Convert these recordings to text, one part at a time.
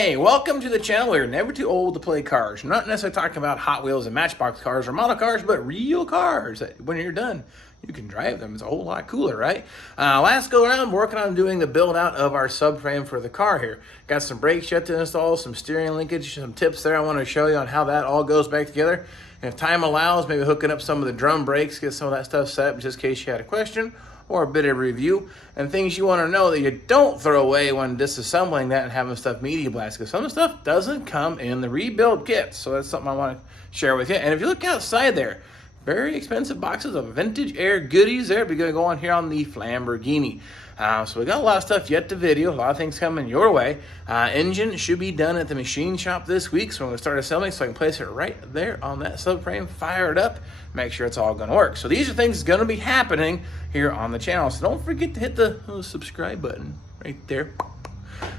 Hey, welcome to the channel where you're never too old to play cars. I'm not necessarily talking about Hot Wheels and Matchbox cars or model cars, but real cars that when you're done, you can drive them. It's a whole lot cooler, right? Last go around, I'm working on doing the build out of our subframe for the car here. Got some brakes yet to install, some steering linkage, some tips there I want to show you on how that all goes back together. And if time allows, maybe hooking up some of the drum brakes, get some of that stuff set up just in case you had a question, or a bit of review, and things you want to know that you don't throw away when disassembling that and having stuff media blast, because some of the stuff doesn't come in the rebuild kits. So that's something I want to share with you. And if you look outside there, very expensive boxes of vintage air goodies there. We're going to go on here on the Lamborghini. So we got a lot of stuff yet to video, a lot of things coming your way. Engine should be done at the machine shop this week, so I'm going to start assembling so I can place it right there on that subframe, fire it up, make sure it's all going to work. So these are things that's going to be happening here on the channel. So don't forget to hit the subscribe button right there,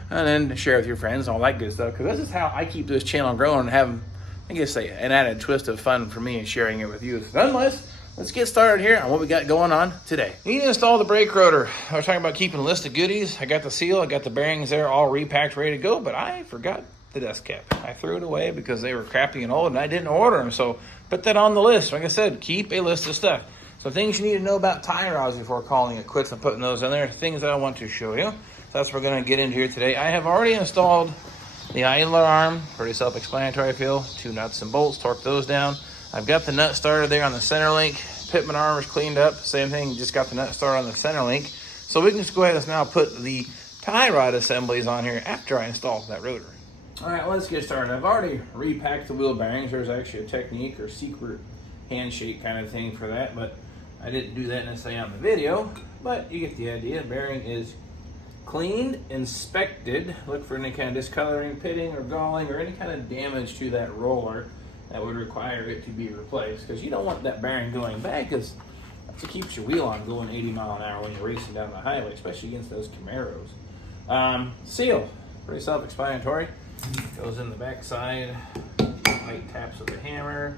and then share with your friends, all that good stuff, because this is how I keep this channel growing and have, I guess, an added twist of fun for me and sharing it with you. So nonetheless, let's get started here on what we got going on today. Need to install the brake rotor. I was talking about keeping a list of goodies. I got the seal, I got the bearings there all repacked, ready to go, but I forgot the dust cap. I threw it away because they were crappy and old and I didn't order them. So put that on the list. Like I said, keep a list of stuff. So things you need to know about tie rods before calling it quits and putting those in there. Things that I want to show you. So that's what we're going to get into here today. I have already installed the idler arm, pretty self-explanatory I feel. 2 nuts and bolts, torque those down. I've got the nut starter there on the center link. Pitman armor is cleaned up, same thing, just got the nut starter on the center link. So we can just go ahead and now put the tie rod assemblies on here after I install that rotor. All right, let's get started. I've already repacked the wheel bearings. There's actually a technique or secret handshake kind of thing for that, but I didn't do that necessarily on the video, but you get the idea. Bearing is cleaned, inspected, look for any kind of discoloring, pitting, or galling, or any kind of damage to that roller that would require it to be replaced, because you don't want that bearing going bad, because that's what keeps your wheel on going 80 mile an hour when you're racing down the highway, especially against those Camaros. Seal, pretty self-explanatory. Goes in the back side, light taps of the hammer.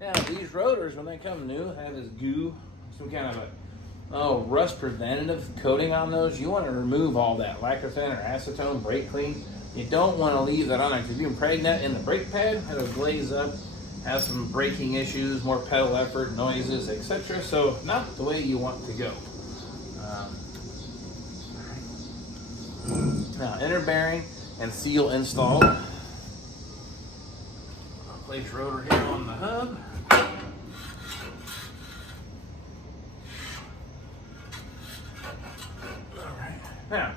Now these rotors, when they come new, have this goo, some kind of a rust preventative coating on those. You want to remove all that lacquerthin or acetone, brake clean. You don't want to leave that on there, because if you impregnate in the brake pad, it'll glaze up, have some braking issues, more pedal effort, noises, etc. So not the way you want to go. Now inner bearing and seal installed. I'll place rotor here on the hub. Now,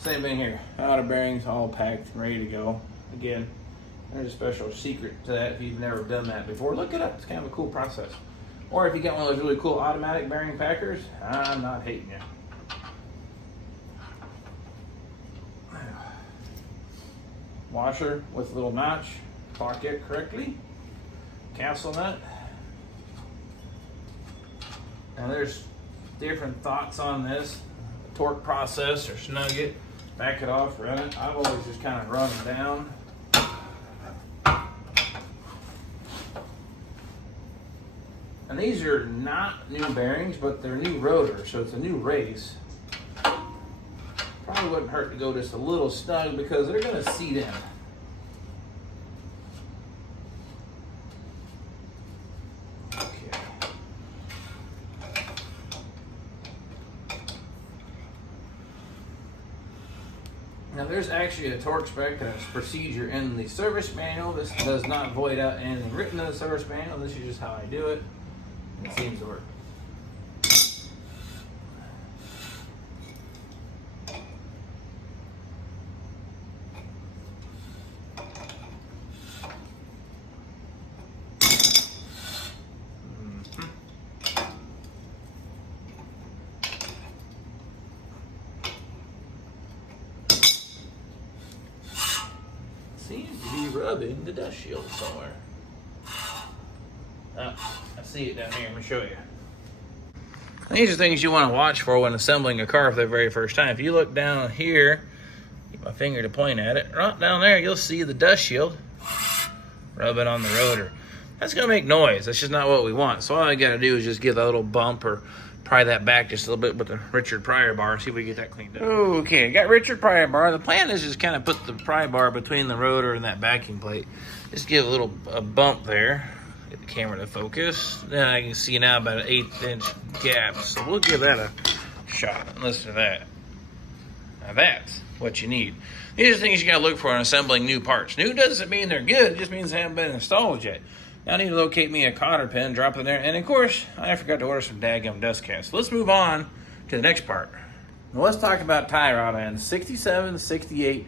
same thing here. Outer bearings all packed, ready to go. Again, there's a special secret to that if you've never done that before. Look it up. It's kind of a cool process. Or if you got one of those really cool automatic bearing packers, I'm not hating you. Washer with a little notch. Lock it correctly. Castle nut. Now there's different thoughts on this. Torque process or snug it, back it off, run it. I've always just kind of run it down. And these are not new bearings, but they're new rotors, so it's a new race. Probably wouldn't hurt to go just a little snug, because they're going to seat in. Now there's actually a torque spec and a procedure in the service manual. This does not void out anything written in the service manual. This is just how I do it. It seems to work. Seems to be rubbing the dust shield somewhere. I see it down here. I'm going to show you. These are things you want to watch for when assembling a car for the very first time. If you look down here, get my finger to point at it, right down there you'll see the dust shield rubbing on the rotor. That's going to make noise. That's just not what we want. So all I got to do is just give that little bump or pry that back just a little bit with the Richard Pryor bar. See if we can get that cleaned up. Okay, got Richard Pryor bar. The plan is just kind of put the pry bar between the rotor and that backing plate. Just give a bump there. Get the camera to focus. Then I can see now about an 1/8 inch gap. So we'll give that a shot. Listen to that. Now that's what you need. These are things you gotta look for in assembling new parts. New doesn't mean they're good, it just means they haven't been installed yet. Now I need to locate me a cotter pin, drop it in there, and of course, I forgot to order some daggum dust caps. Let's move on to the next part. Now let's talk about tie rod ends. 67, 68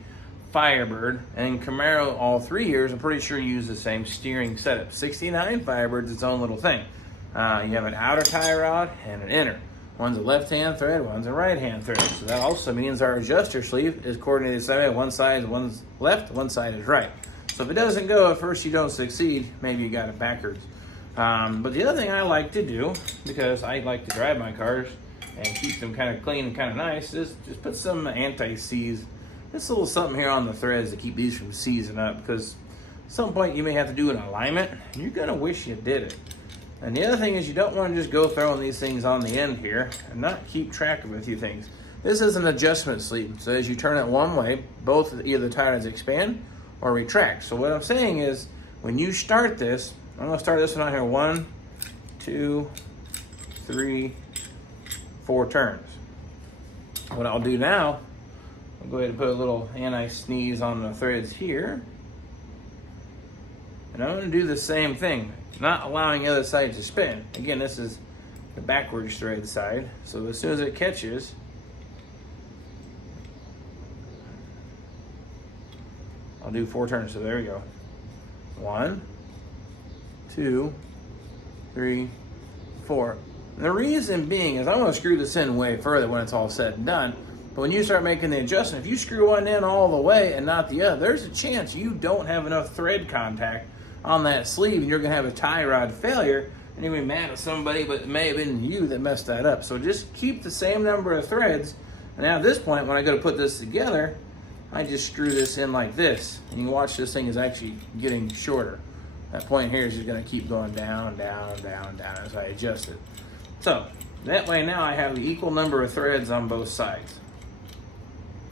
Firebird, and Camaro all 3 years, I'm pretty sure use the same steering setup. 69 Firebird's its own little thing. You have an outer tie rod and an inner. One's a left-hand thread, one's a right-hand thread. So that also means our adjuster sleeve is coordinated the same way. One side is one's left, one side is right. So if it doesn't go at first, you don't succeed. Maybe you got it backwards. But the other thing I like to do, because I like to drive my cars and keep them kind of clean and kind of nice, is just put some anti-seize. Just a little something here on the threads to keep these from seizing up, because at some point you may have to do an alignment, and you're going to wish you did it. And the other thing is you don't want to just go throwing these things on the end here and not keep track of a few things. This is an adjustment sleeve, so as you turn it one way, both either the tie rods expand or retract. So what I'm saying is, when you start this, I'm going to start this one out here, 1, 2, 3, 4 turns. What I'll do now, I'll go ahead and put a little anti-sneeze on the threads here. And I'm going to do the same thing, not allowing the other side to spin. Again, this is the backwards thread side. So as soon as it catches, I'll do 4 turns. So there we go. 1, 2, 3, 4. And the reason being is I'm going to screw this in way further when it's all said and done. But when you start making the adjustment, if you screw one in all the way and not the other, there's a chance you don't have enough thread contact on that sleeve and you're going to have a tie rod failure and you're going to be mad at somebody, but it may have been you that messed that up. So just keep the same number of threads. And now at this point, when I go to put this together, I just screw this in like this. And you can watch this thing is actually getting shorter. That point here is just going to keep going down, down, down, down as I adjust it. So that way now I have the equal number of threads on both sides.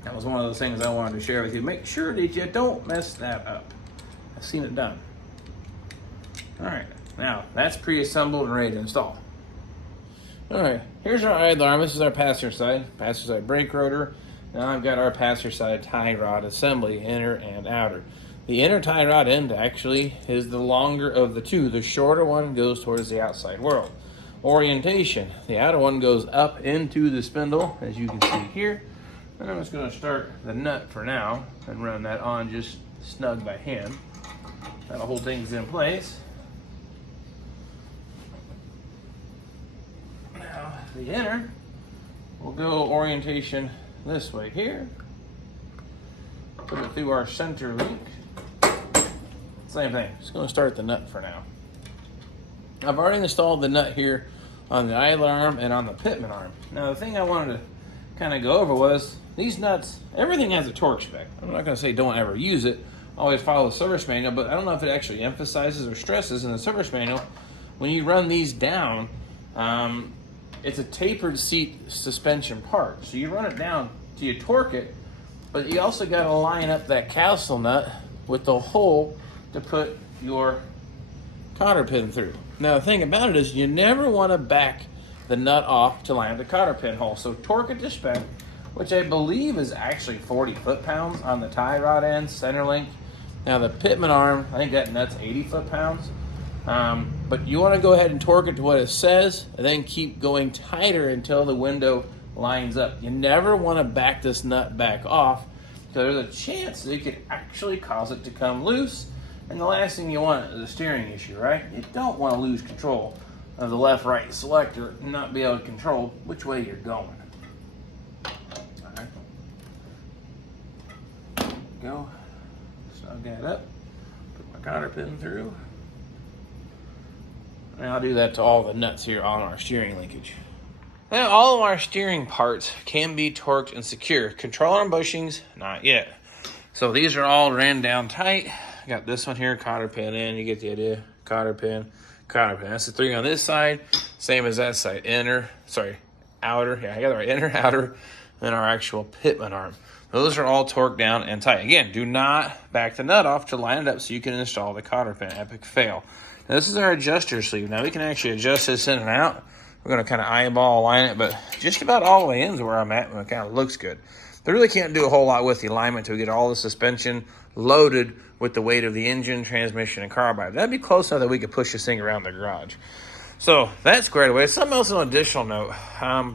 That was one of those things I wanted to share with you. Make sure that you don't mess that up. I've seen it done. All right, now that's pre-assembled and ready to install. All right, here's our idler arm. This is our passenger side brake rotor. Now I've got our passenger side tie rod assembly, inner and outer. The inner tie rod end actually is the longer of the two. The shorter one goes towards the outside world. Orientation, the outer one goes up into the spindle, as you can see here. And I'm just going to start the nut for now and run that on just snug by hand. That'll hold things in place. Now the inner will go orientation this way here. Put it through our center link. Same thing, just going to start the nut for now. I've already installed the nut here on the idler arm and on the pitman arm. Now the thing I wanted to kind of go over was these nuts, everything has a torque spec. I'm not going to say don't ever use it, always follow the service manual, but I don't know if it actually emphasizes or stresses in the service manual, when you run these down, it's a tapered seat suspension part. So you run it down till you torque it, but you also got to line up that castle nut with the hole to put your cotter pin through. Now the thing about it is you never want to back the nut off to line up the cotter pin hole. So torque it to spec, which I believe is actually 40 foot-pounds on the tie rod end, center link. Now the pitman arm, I think that nut's 80 foot-pounds. But you want to go ahead and torque it to what it says, and then keep going tighter until the window lines up. You never want to back this nut back off, because there's a chance that it could actually cause it to come loose. And the last thing you want is a steering issue, right? You don't want to lose control of the left-right selector and not be able to control which way you're going. Alright. Go. Snug that up. Put my cotter pin through. And I'll do that to all the nuts here on our steering linkage. Now, all of our steering parts can be torqued and secure. Control arm bushings, not yet. So these are all ran down tight. I got this one here, cotter pin in, you get the idea. Cotter pin, cotter pin. That's the 3 on this side. Same as that side, outer, yeah, I got it right, inner, outer, and our actual pitman arm. Those are all torqued down and tight. Again, do not back the nut off to line it up so you can install the cotter pin. Epic fail. Now, this is our adjuster sleeve. Now we can actually adjust this in and out. We're going to kind of eyeball align it, but just about all the way in is where I'm at, and it kind of looks good. They really can't do a whole lot with the alignment to get all the suspension loaded with the weight of the engine, transmission, and carbide. That'd be close enough that we could push this thing around the garage. So that's squared away. Something else, an additional note.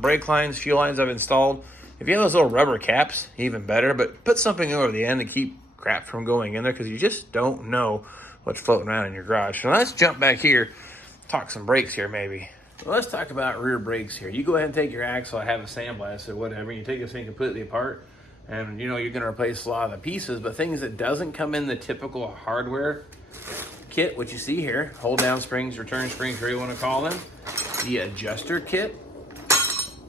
Brake lines, fuel lines I've installed. If you have those little rubber caps, even better, but put something over the end to keep crap from going in there because you just don't know what's floating around in your garage. So let's jump back here, talk some brakes here maybe. Well, let's talk about rear brakes here. You go ahead and take your axle, have a sandblast or whatever, and you take this thing completely apart, and you're going to replace a lot of the pieces, but things that doesn't come in the typical hardware kit, what you see here, hold down springs, return springs, whatever you want to call them, the adjuster kit,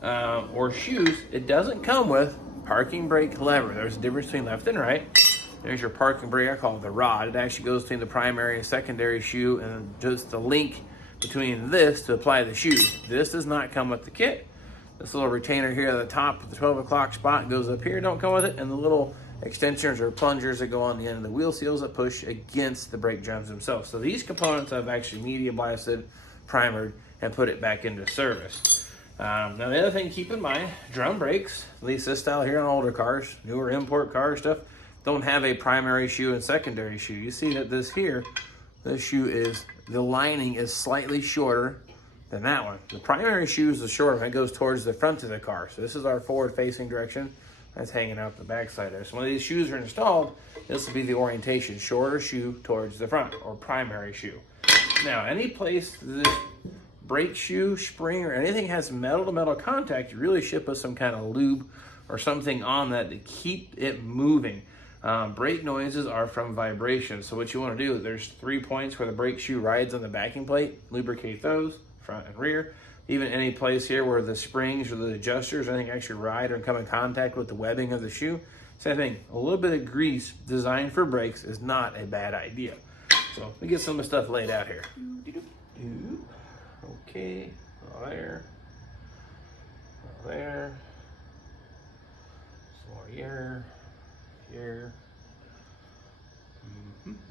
or shoes, it doesn't come with parking brake lever. There's a difference between left and right. There's your parking brake, I call it the rod. It actually goes between the primary and secondary shoe, and just the link between this to apply the shoes. This does not come with the kit. This little retainer here at the top with the 12 o'clock spot goes up here, don't come with it, and the little extensions or plungers that go on the end of the wheel seals that push against the brake drums themselves. So these components I've actually media blasted, primered, and put it back into service. Now the other thing to keep in mind, drum brakes, at least this style here on older cars, newer import cars stuff, don't have a primary shoe and secondary shoe. You see that this shoe is, the lining is slightly shorter than that one. The primary shoe is the shorter one. It goes towards the front of the car. So this is our forward facing direction. That's hanging out the backside there. So when these shoes are installed, this will be the orientation, shorter shoe towards the front, or primary shoe. Now, any place this brake shoe, spring, or anything has metal-to-metal contact, you really should put some kind of lube or something on that to keep it moving. Brake noises are from vibration. So what you want to do, there's 3 points where the brake shoe rides on the backing plate, lubricate those, front and rear. Even any place here where the springs or the adjusters or anything actually ride or come in contact with the webbing of the shoe. Same thing, a little bit of grease designed for brakes is not a bad idea. So let me get some of the stuff laid out here. Okay, there, there, some more here.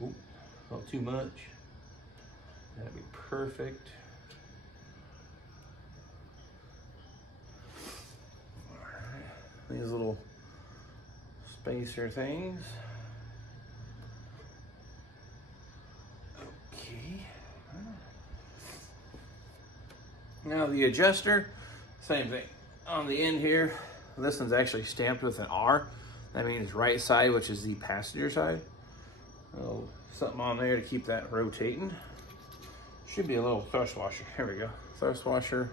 Ooh, not too much. That'd be perfect. All right, these little spacer things. Okay. Now the adjuster, same thing. On the end here, this one's actually stamped with an R. That means right side, which is the passenger side. Something on there to keep that rotating. Should be a little thrust washer. Here we go. Thrust washer,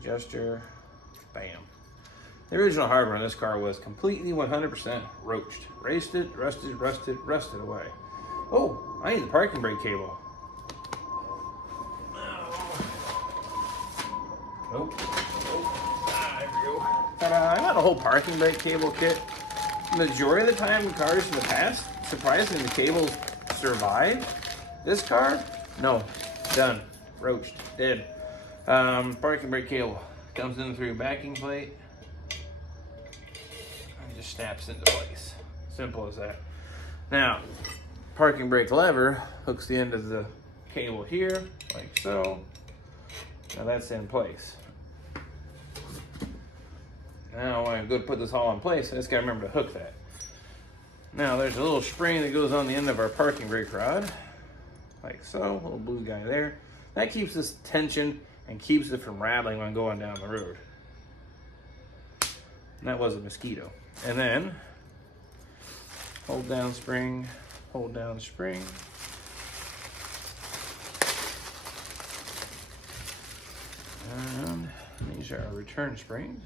adjuster, bam. The original hardware on this car was completely 100% roached. Raced it, rusted away. Oh, I need the parking brake cable. Nope. There we go. I got a whole parking brake cable kit. Majority of the time in cars in the past, surprisingly, the cables survive. This car, no, done, roached, dead. Parking brake cable comes in through backing plate and just snaps into place. Simple as that. Now, parking brake lever hooks the end of the cable here, like so. Now that's in place. Now when I go to put this all in place, I just gotta remember to hook that. Now there's a little spring that goes on the end of our parking brake rod, like so, little blue guy there. That keeps this tension and keeps it from rattling when going down the road. And that was a mosquito. And then, hold down spring, hold down spring. And these are our return springs.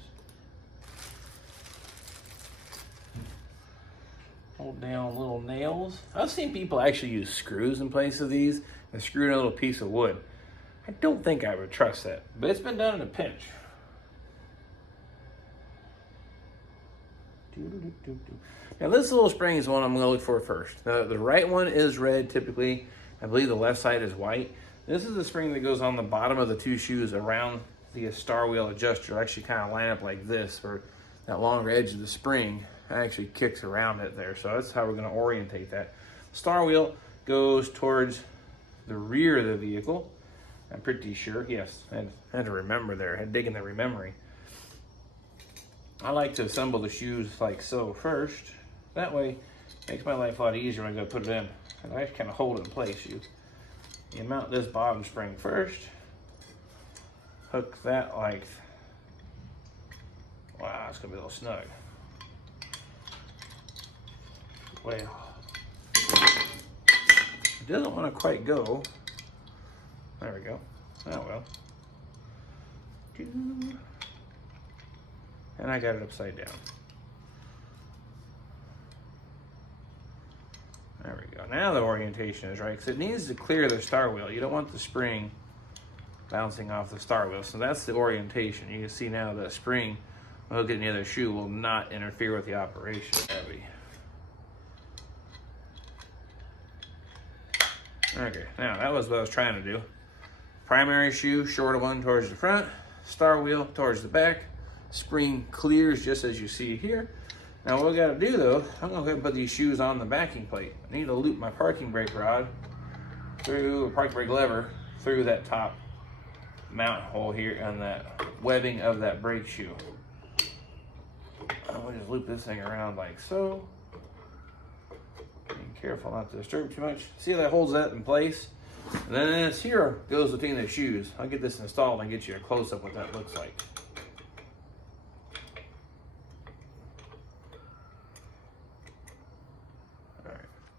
Hold down little nails. I've seen people actually use screws in place of these and screw in a little piece of wood. I don't think I would trust that, but it's been done in a pinch. Now this little spring is the one I'm going to look for first. The right one is red typically. I believe the left side is white. This is the spring that goes on the bottom of the two shoes around the star wheel adjuster. It'll actually kind of line up like this, where that longer edge of the spring actually kicks around it there. So that's how we're going to orientate that. Star wheel goes towards the rear of the vehicle. I'm pretty sure. Yes, I had to remember there. I had to dig in the rememory. I like to assemble the shoes like so first. That way, it makes my life a lot easier when I go put it in. And I just kind of hold it in place. You mount this bottom spring first. Hook that like, wow, it's gonna be a little snug. Well, it doesn't want to quite go. There we go. Oh well. And I got it upside down. There we go. Now the orientation is right, because it needs to clear the star wheel. You don't want the spring bouncing off the star wheel. So that's the orientation. You can see now the spring, when hooked in the other shoe, will not interfere with the operation. Okay, now that was what I was trying to do. Primary shoe, shorter one towards the front, star wheel towards the back, spring clears just as you see here. Now what we gotta do though, I'm gonna go ahead and put these shoes on the backing plate. I need to loop my parking brake rod through, or parking brake lever, through that top mount hole here on that webbing of that brake shoe. I'm gonna just loop this thing around like so. Being careful not to disturb too much. See how that holds that in place? And then this here goes between the shoes. I'll get this installed and get you a close-up what that looks like.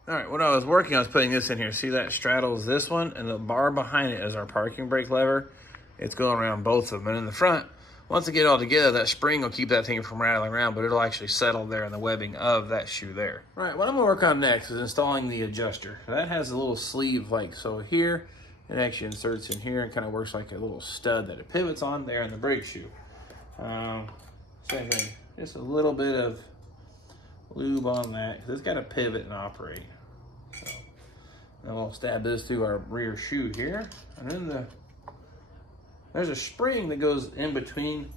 All right, what I was working on is putting this in here. See that straddles this one, and the bar behind it is our parking brake lever. It's going around both of them. And in the front, once I get it all together, that spring will keep that thing from rattling around, but it'll actually settle there in the webbing of that shoe there. All right, what I'm gonna work on next is installing the adjuster. That has a little sleeve like so here. It actually inserts in here and kind of works like a little stud that it pivots on there in the brake shoe. Same thing, just a little bit of lube on that, because it's got to pivot and operate. So, then we'll stab this through our rear shoe here. And then there's a spring that goes in between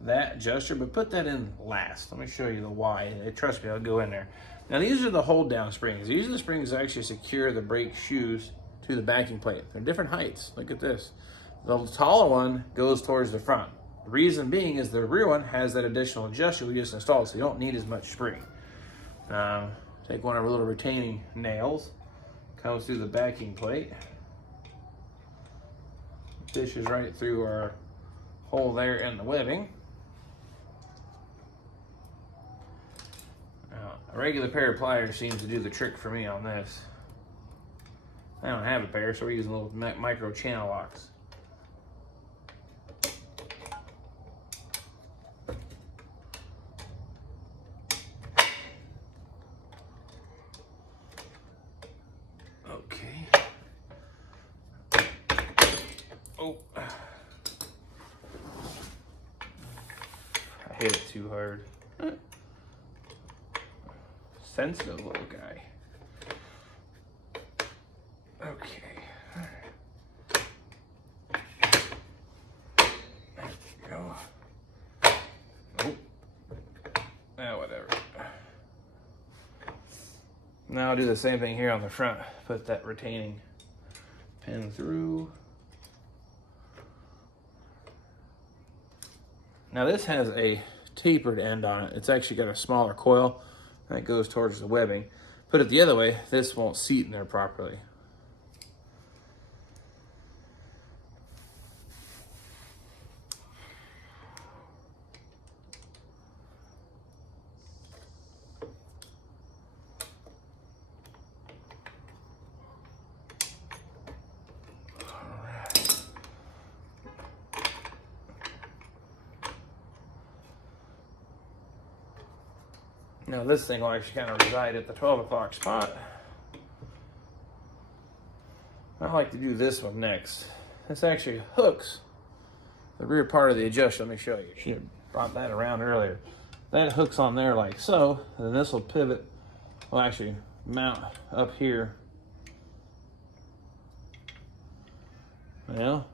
that adjuster, but put that in last. Let me show you the why. Trust me, I'll go in there. Now these are the hold down springs. These are the springs that actually secure the brake shoes to the backing plate. They're different heights. Look at this. The taller one goes towards the front. The reason being is the rear one has that additional adjuster we just installed, so you don't need as much spring. Take one of our little retaining nails, comes through the backing plate, fishes right through our hole there in the webbing. Now, a regular pair of pliers seems to do the trick for me on this. I don't have a pair, so we're using little micro channel locks. Oh, I hit it too hard. Sensitive little guy. Okay. There we go. Oh. Now whatever. Now I'll do the same thing here on the front. Put that retaining pin through. Now this has a tapered end on it. It's actually got a smaller coil that goes towards the webbing. Put it the other way, this won't seat in there properly. Now this thing will actually kind of reside at the 12 o'clock spot. I like to do this one next. This actually hooks the rear part of the adjuster. Let me show you. She brought that around earlier. That hooks on there like so, and then this will pivot, will actually mount up here Well,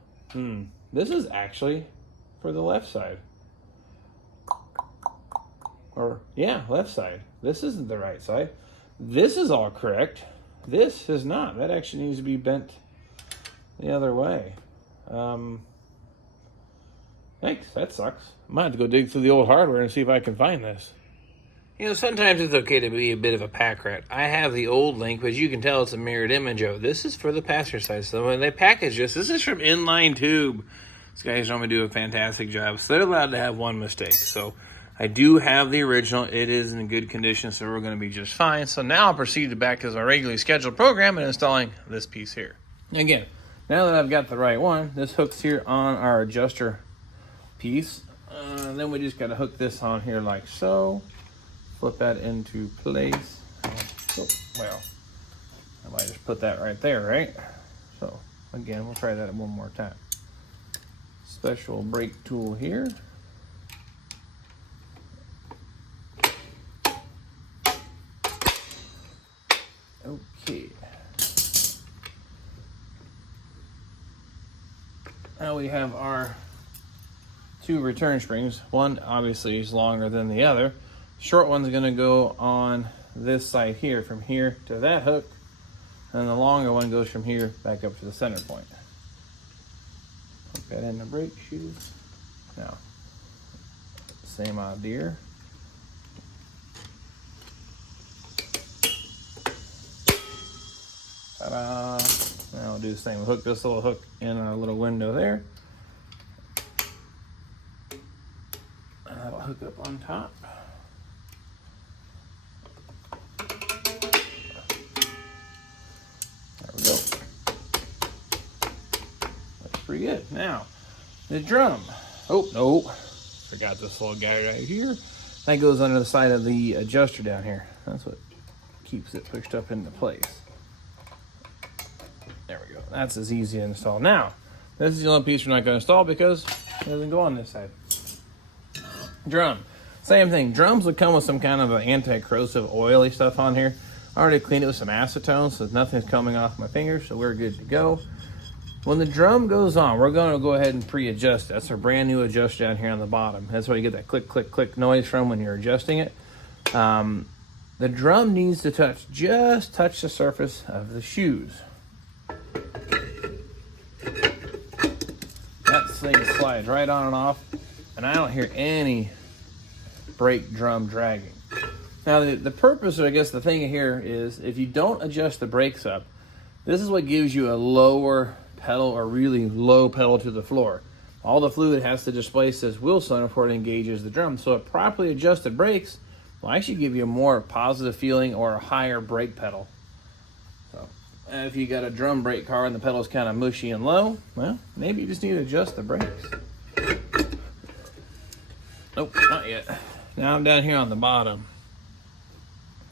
this is actually for the left side. Or, yeah, left side. This isn't the right side. This is all correct. This is not. That actually needs to be bent the other way. Thanks, that sucks. I might have to go dig through the old hardware and see if I can find this. You know, sometimes it's okay to be a bit of a pack rat. I have the old link, but you can tell it's a mirrored image of it. This is for the passenger side. So when they package this is from Inline Tube. These guys normally do a fantastic job. So they're allowed to have one mistake. So I do have the original. It is in good condition, so we're going to be just fine. So now I'll proceed to back to our regularly scheduled program and installing this piece here. Again, now that I've got the right one, this hooks here on our adjuster piece. Then we just got to hook this on here like so. Flip that into place. Oh, well, I might just put that right there, right? So again, we'll try that one more time. Special brake tool here. Okay. Now we have our two return springs. One obviously is longer than the other. Short one's going to go on this side here, from here to that hook, and the longer one goes from here back up to the center point. Put that in the brake shoes. Now, same idea. Ta-da! Now we'll do the same. We'll hook this little hook in our little window there. And that'll hook up on top. Pretty good. Now, the drum. Oh, no. Forgot this little guy right here. That goes under the side of the adjuster down here. That's what keeps it pushed up into place. There we go. That's as easy to install. Now, this is the only piece we're not going to install because it doesn't go on this side. Drum. Same thing. Drums would come with some kind of an anti-corrosive oily stuff on here. I already cleaned it with some acetone, so nothing's coming off my fingers, so we're good to go. When the drum goes on, we're going to go ahead and pre-adjust it. That's our brand new adjuster down here on the bottom. That's why you get that click, click, click noise from when you're adjusting it. The drum needs to touch the surface of the shoes. That thing slides right on and off, and I don't hear any brake drum dragging. Now, the purpose, or I guess the thing here is, if you don't adjust the brakes up, this is what gives you a lower pedal or really low pedal to the floor. All the fluid has to displace this wheel cylinder before it engages the drum. So a properly adjusted brakes will actually give you a more positive feeling or a higher brake pedal. So if you got a drum brake car and the pedal's kind of mushy and low, well, maybe you just need to adjust the brakes. Nope, not yet. Now I'm down here on the bottom,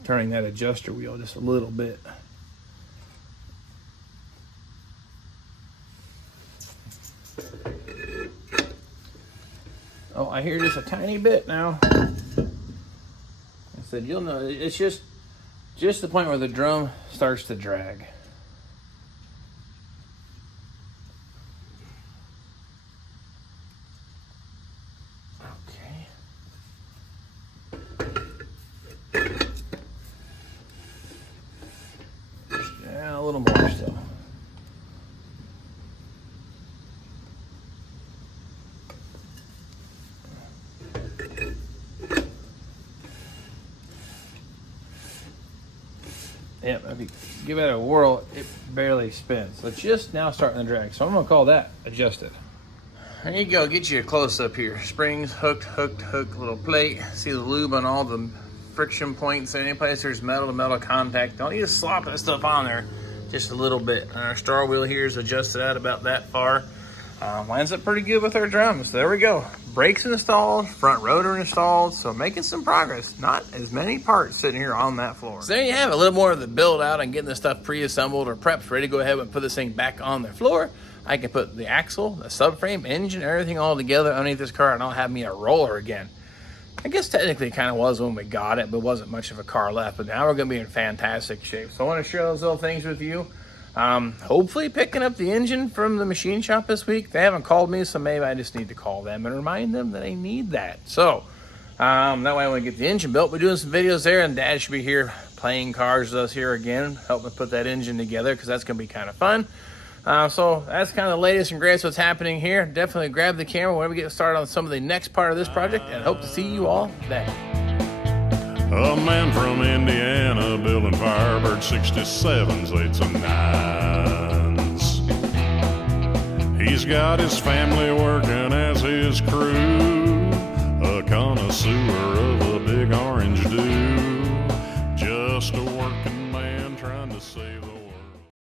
turning that adjuster wheel just a little bit. Oh, I hear just a tiny bit now. I said, you'll know, it's just the point where the drum starts to drag. Okay. Yeah, a little more still. Yep, if you give it a whirl, it barely spins. So it's just now starting to drag. So I'm going to call that adjusted. There you go. Get you a close-up here. Springs, hooked, little plate. See the lube on all the friction points. Any place there's metal-to-metal contact, don't need to slop that stuff on there. Just a little bit. And our star wheel here is adjusted out about that far. Lines up pretty good with our drums. So there we go. Brakes installed, front rotor installed, so making some progress. Not as many parts sitting here on that floor. So there you have it, a little more of the build out and getting the stuff pre-assembled or prepped, ready to go ahead and put this thing back on the floor. I can put the axle, the subframe, engine, everything all together underneath this car and I'll have me a roller again. I guess technically it kind of was when we got it, but wasn't much of a car left. But now we're going to be in fantastic shape. So I want to share those little things with you. Hopefully picking up the engine from the machine shop this week. They haven't called me, so maybe I just need to call them and remind them that I need that. So that way when we get the engine built, we're doing some videos there, and Dad should be here playing cars with us here again, helping put that engine together, because that's going to be kind of fun. So that's kind of the latest and greatest what's happening here. Definitely grab the camera whenever we get started on some of the next part of this project, and hope to see you all then. A man from Indiana building Firebird 67s, 8s, and 9s. He's got his family working as he